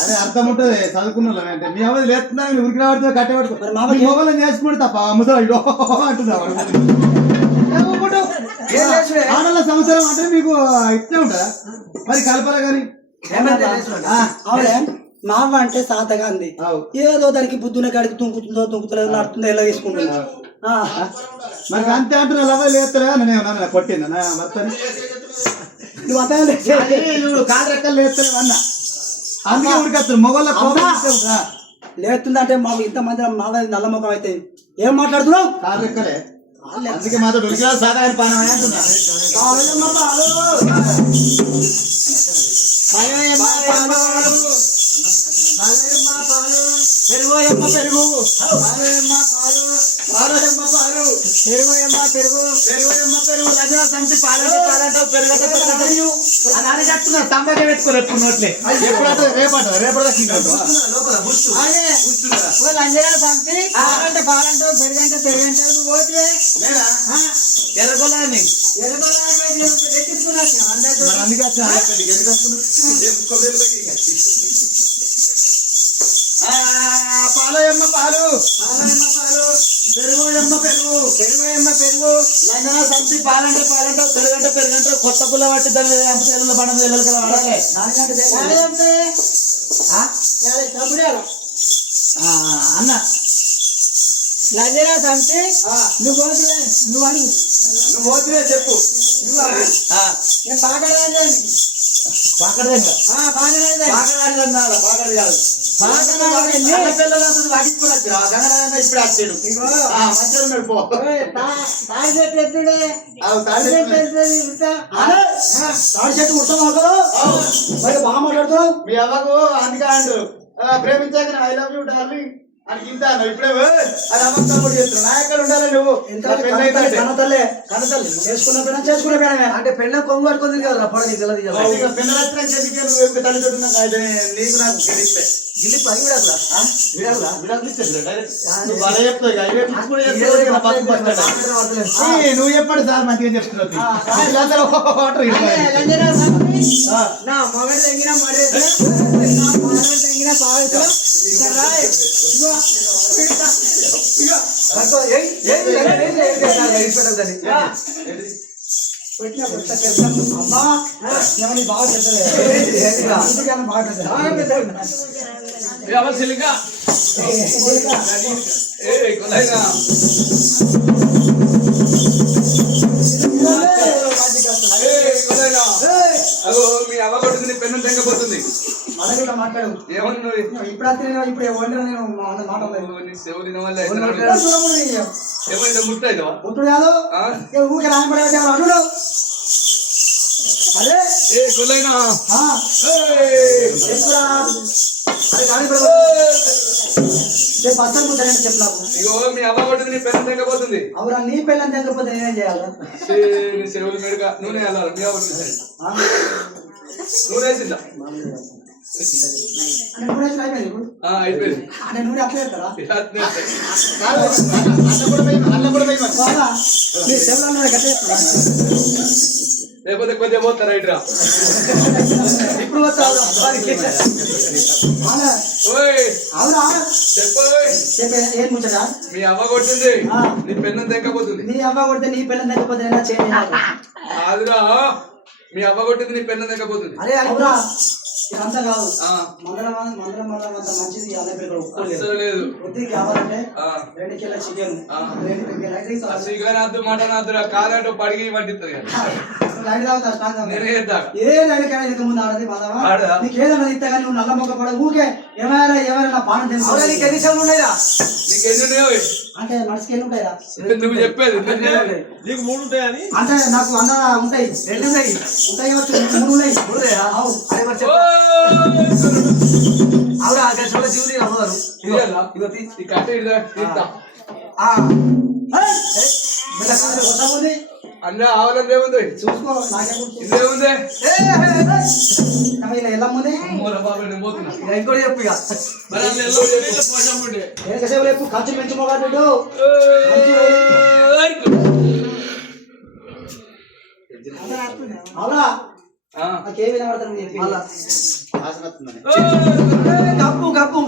అరే అర్థం ఉంటుంది చదువుకున్న అంటే మీ అవ్వది లేస్తున్నా ఉరికి రావడుతుంది కట్టబడుకో మొబైల్ చేసుకుంటే తప్ప ముసలి అంటున్నావు ఆడల సంవత్సరం అంటే మీకు ఇట్లే ఉంటుందా మరి కలపరా కానీ మావ అంటే సాతగా అంది ఏదో దానికి బుద్ధున కాడికి తుంకుతుందో తుంకుతలేదో నడుతుందో ఎలా తీసుకుంటున్నా మరి అంతే అంటున్నా లవ్ లేస్తలే నేను కొట్టిందా మర్తని నువ్వు అదే కాదు రెక్కలు లేస్తలే అన్న అందుకే ఉడికేస్తారు మొగోళ్ళ లేస్తుందంటే మాకు ఇంతమంది మావ నల్ల ముఖం అయితే ఏం మాట్లాడుతున్నావు కాదు రెక్కలే అందుకే మాతో ఉడికా సాధారణ పానం అంటున్నా పెరుగు ఎమ్మ పెరుగు లజన సంతి పాలంటే పెరుగు తంబాకే పెట్టుకోరు ఎప్పుడు నోట్లే రేపట లంజన సంతి పాలంటే పెరుగంటే పెరుగంటే పోతే ఎర్రగొల్లని అందుకే పాలయమ్మ పాలు పెరుగు ఎమ్మ పెరుగు లంజన సంతి పాలంటే పెరుగంటే కొత్త పుల్ల పట్టి దాని తెల్ల పండుగ వాడాలి అన్న లంజన సంతి నువ్వు మోతివే చెప్పు పాకడది ఇప్పుడు వచ్చాడు బాగా మాట్లాడుతావు మీ అవ్వకు అందుకే అండు ప్రేమించాక ఐ లవ్ యూ డార్లింగ్ అని గింతాను ఇప్పుడే అది అమ్మకం చేస్తున్నావు నా ఎక్కడ ఉండాలి నువ్వు కనతల్లే చేసుకున్న పెళ్ళ అంటే పెళ్ళ కొంగు పట్టుకుంది కదా పెళ్ళ నువ్వు తల్లిదండ్రులు నీకు నాకు గెలిపే గిలిపి అది నువ్వు చెప్పండి సార్ మంచిగా చెప్తున్నావు నా మొగడు తెగిన తెగిన అమ్మా బాగా మీ అవ్వ కొట్టుకుని పెన్ను తెగపోతుంది మాట్లాడు ఏమన్నా ఇప్పుడు ఏమైనా ముట్టదు ముట్టు కాదు ఊరికే రాయబడే అడుగు అరే ఏ గొల్లైనా ఇగో మీ అవ్వ కొట్టుకుని నీ పెన్ను తెగపోతుంది అవురా నీ పెళ్ళని తెగపోతే నేనేం చేయాలి చెవులు మెరుగా నూనె వెళ్ళాలి మీ అవ్వ నూనె వేసిందా అయిపోయింది లేకపోతే కొంచెం పోతారా ఇట్రా ఇప్పుడు మీ అవ్వ కొట్టింది నీ పెన్ను తెగపోతుంది నీ అవ్వ కొడితే నీ పెన్ను తెగపోతే కాదురా మీ అవ్వ కొట్టింది నీ పెన్ను తెగపోతుంది అరే ఇదంతా కాదు మంగళం అంత మంచిది లేదు వృద్ధికి కావాలంటే 2 కిలో చికెన్ 2 కిలో చికెన్ అద్దు మటన్ అద్దురా కాదంటే పడిగి పట్టిస్తుంది ముందు ఆడది నీకేదన్నా ఇస్తా కానీ నువ్వు నల్ల మొక్క పడ ఊకే ఎవరైనా పానం తెలుసు నీకు ఎన్ని సెవెన్లు ఉన్నాయా నీకు ఎన్ని ఉన్నాయో అంటే మనసుకి ఎన్ని ఉంటాయా నువ్వు చెప్పేది నీకు 3 ఉంటాయని అంటే నాకు అన్న ఉంటాయి 2 ఉన్నాయి ఉంటాయి 3 ఉన్నాయి అవునా జీవుని అమ్మగారు అన్న ఆవలం ఏముంది చూసుకో ఇదేముంది ఎలా ముందే ఇంకోటి చెప్పు చెప్పు ఖర్చు పెంచుకోవాలి అవునా నాకేం వినబడతాను కప్పు కప్పు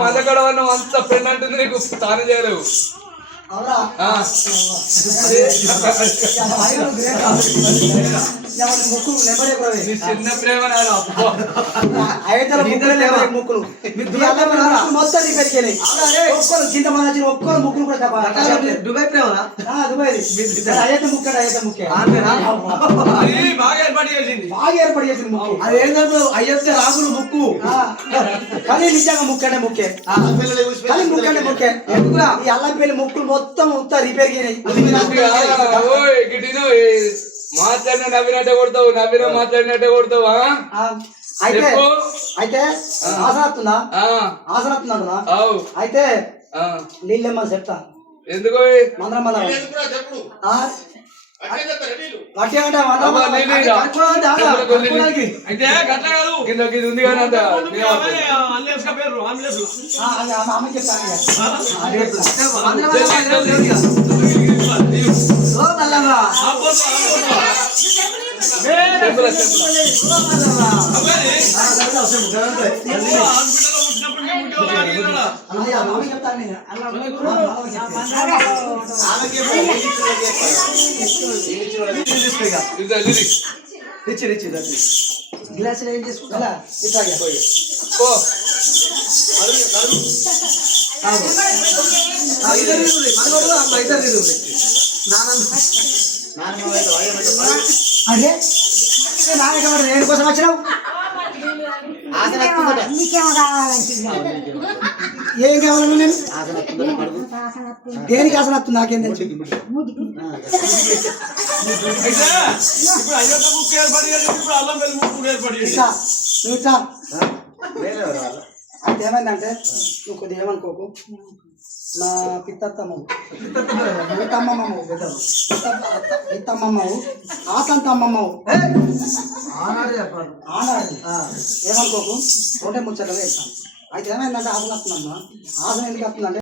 మందకడవన్నావు అంత పెన్ అంటుంది నీకు స్నానం చేయలేవు. అవునా చిన్న ప్రేమ ముక్కులు మొత్తం రిపేర్కెళ్ళి చింత మన ఒక్కరు ముక్కులు కూడా దుబాయ్ ప్రేమ దుబాయ్ అయితే ముక్క అయితే ముఖ్య బాగా ఏర్పాటు చేసింది ముక్కు అది ఏంటంటే అయ్యొస్తే రాకులు ముక్కు కానీ నిజంగా ముక్కంటే ముఖ్య కానీ ముక్కంటే ముఖ్య ఎందుకురా ఈ అల్లం పెళ్లి ముక్కులు మొత్తం ఉత్తా రిపేర్ మాట్లాడిన నవ్వినట్టే కొడతావు, నవ్విన మాట్లాడినట్టే కొడతావు. అయితే అయితే ఆసనత్తుందా ఆసనత్తుందా అయితే నీళ్ళేమ్మని చెప్తా ఎందుకు మందరం మందరం ఉంది కానీ అంత గ్లాసులు ఏం చేసుకుంటా అదే నేను కోసం వచ్చినావు ఏం కావాలన్నా నేను దేనికి ఆసన వస్తుంది నాకేం తెలుసు అయితే ఏమైందంటే నువ్వు కొద్దిగా ఏమనుకోకు నా పిత్తమ్మవు ఆసంతమ్మవు ఆనాడు ఏమనుకోకు ఒకటే ముచ్చటగా చెప్తాను. అయితే ఏమైందంటే ఆసన వస్తుందమ్మా ఆసన ఎందుకు వస్తుందంటే